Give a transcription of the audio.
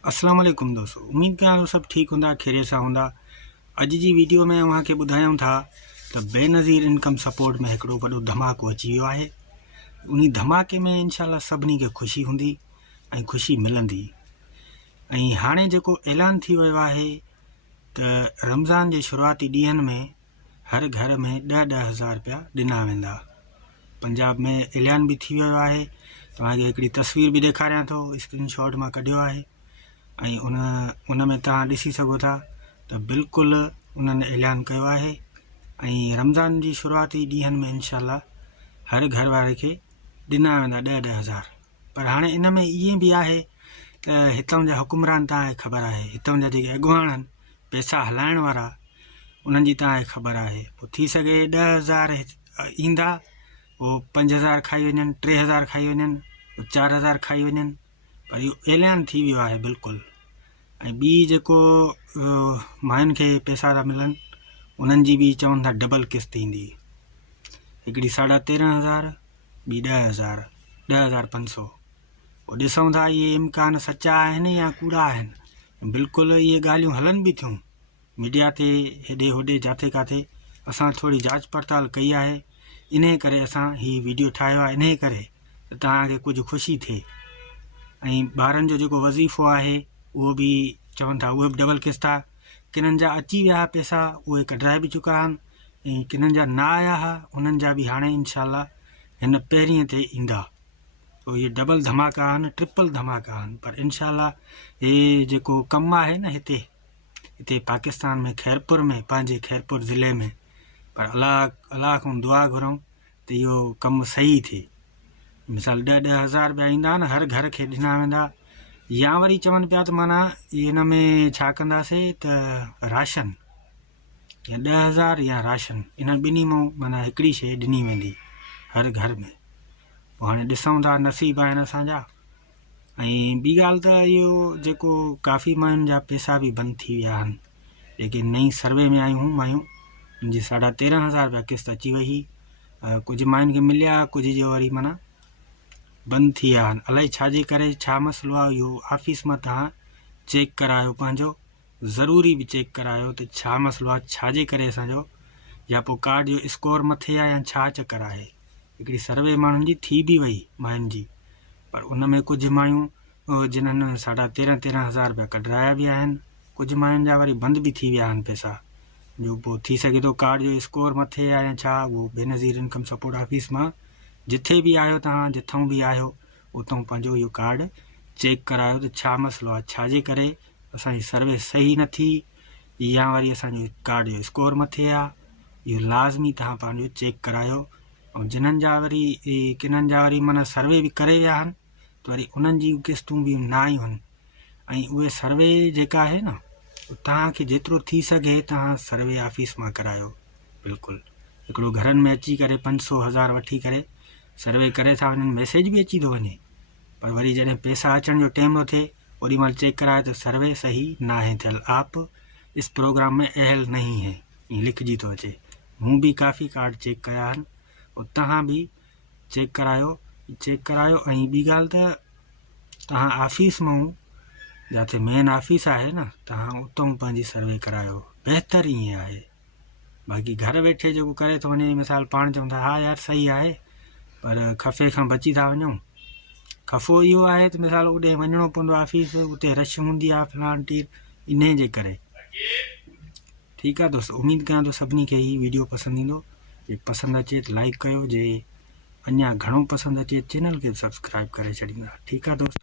अस्सलाम वालेकुम दोस्तों, उम्मीद कयां थो सभु ठीकु हूंदा, खैरियत सां हूंदा। अॼु जी वीडियो में अव्हांखे ॿुधायूं था त बेनज़ीर इनकम सपोर्ट में हिकिड़ो वॾो धमाको अची वियो आहे। उन धमाके में इंशाल्लाह सभिनी खे ख़ुशी हूंदी ऐं ख़ुशी मिलंदी। ऐं हाणे जेको ऐलान थी वियो आहे त रमज़ान जे शुरूआती ॾींहंनि में हर घर में 10,000 रुपया ॾिना वेंदा। पंजाब में ऐलान बि थी वियो आहे। तव्हांखे हिकिड़ी तस्वीर बि ॾेखारियां थो, स्क्रीनशॉट मां कढियो आहे ऐं उन में तव्हां ॾिसी सघो था त बिल्कुलु उन्हनि ऐलान कयो आहे। ऐं रमज़ान जी शुरूआती ॾींहंनि में इंशाल्लाह हर घर वारे खे ॾिना वेंदा 10,000। पर हाणे इन में ईअं बि आहे त हितां जा हुकुमरान तव्हांखे ख़बर आहे, हितां जा जेके अॻुवान आहिनि पैसा हलाइण वारा, उन्हनि जी तव्हांखे ख़बर आहे। पोइ थी सघे 10,000 ईंदा, पोइ 5,000 खाई वञनि, 3,000 खाई वञनि, 4,000 खाई वञनि। पर इहो ऐलान थी वियो आहे बिल्कुलु। ऐं ॿी जेको मायुनि खे पैसा था मिलनि, उन्हनि जी बि चवनि था डबल किस्त ईंदी। हिकिड़ी 13,500, ॿी 10,000, 10,500। पोइ ॾिसूं था इहे इम्कान सचा आहिनि या कूड़ा आहिनि। बिल्कुलु इहे ॻाल्हियूं हलनि बि थियूं मीडिया ते, हेॾे होॾे, जिथे किथे। असां थोरी जांच पड़ताल कई आहे, इन करे असां हीअ वीडियो ठाहियो आहे, इन करे त तव्हांखे कुझु ख़ुशी थिए। ऐं ॿारनि जो जेको वज़ीफ़ो आहे उहो बि चवनि था उहे बि डबल किस्त आहे। किननि जा अची विया पैसा, उहे कढाए बि चुका आहिनि, ऐं किननि जा न आया हुआ, उन्हनि जा बि हाणे इंशाल्लाह हिन पहिरीं ते ईंदा। पोइ इहे डबल धमाका आहिनि, ट्रिपल धमाका आहिनि। पर इंशाल्लाह हे जेको कमु आहे न हिते पाकिस्तान में, खैरपुर में, पंहिंजे खैरपुर ज़िले में, पर अलाह खां दुआ घुरूं त इहो कमु सही थिए। मिसाल 10,000 रुपया ईंदा न, हर घर खे ॾिना वेंदा। या वरी चवनि पिया त माना हिन में छा कंदासीं त राशन, या 10,000 या राशन, इन ॿिन्ही मां माना हिकिड़ी शइ ॾिनी वेंदी हर घर में। पोइ हाणे ॾिसूं था, नसीब आहिनि असांजा। ऐं ॿी ॻाल्हि त इहो जेको काफ़ी मायुनि जा पैसा बि बंदि थी विया आहिनि, जेके नई सर्वे में आयूं हुयूं मायूं, उन जी 13,500 रुपया किस्त अची वई हुई। कुझु मायुनि खे मिलिया, कुझु जो वरी माना बंदि थी विया आहिनि। अलाए छाजे करे, छा मसइलो आहे, इहो ऑफिस मां तव्हां चेक करायो, पंहिंजो ज़रूरी बि चेक करायो त छा मसइलो आहे, छाजे करे असांजो, या पोइ कार्ड जो स्कोर मथे आहे या छा चकर आहे। हिकिड़ी सर्वे माण्हुनि जी थी बि वई मायुनि जी, पर उन में कुझु मायूं जिन्हनि 13,500 रुपया कढाया बि आहिनि, कुझु मायुनि जा वरी बंदि बि थी विया आहिनि पैसा। जो पोइ थी सघे थो कार्ड जो स्कोर मथे आहे या छा, उहो बेनज़ीर इनकम सपोर्ट ऑफिस मां जिथे बि आहियो तव्हां, जिथां बि आहियो उतां पंहिंजो इहो कार्ड चेक करायो त छा मसइलो आहे, छाजे करे असांजी सर्वे सही न थी, या वरी असांजो कार्ड जो स्कोर मथे आहे। इहो लाज़मी तव्हां पंहिंजो चेक करायो। ऐं जिन्हनि जा वरी किननि जा वरी माना सर्वे बि करे विया आहिनि, त वरी उन्हनि जी किस्तूं बि न आयूं आहिनि। ऐं उहे सर्वे जेका आहे न, तव्हांखे जेतिरो थी सघे तव्हां सर्वे ऑफिस मां करायो। बिल्कुलु हिकिड़ो घरनि में अची करे 500, 1000 वठी करे सर्वे करे था वञनि, मैसेज भी अची थो वञे, पर वरी जॾहिं पैसा अचण जो टाइम थो थिए, ओॾी महिल चेक कराए तो सर्वे सही ना है थियल, आप इस प्रोग्राम में अहल नहीं है, ईअं लिखिजी थो अचे। मूं भी काफ़ी कार्ड चेक कया आहिनि, तव्हां बि चेक करायो। ऐं ॿी ॻाल्हि त तव्हां ऑफिस मां, जिथे मेन ऑफिस आहे न, तव्हां उतां पंहिंजी सर्वे करायो, बहितर ईअं आहे। बाक़ी घर वेठे जेको करे थो वञे, मिसाल पाण चवंदा हा यार सही आहे, पर खफ़े खां बची था वञूं। खफ़ो इहो आहे त मिसाल होॾे वञिणो पवंदो ऑफिस, उते रश हूंदी आहे फलाण टीर, इन जे करे। ठीकु आहे दोस्तों, उमेदु कयां थो सभिनी खे हीअ वीडियो पसंदि ईंदो। जे पसंदि अचे त लाइक कयो, जे अञा घणो पसंदि अचे चैनल खे सब्सक्राइब करे छॾींदा। ठीकु आहे दोस्तों।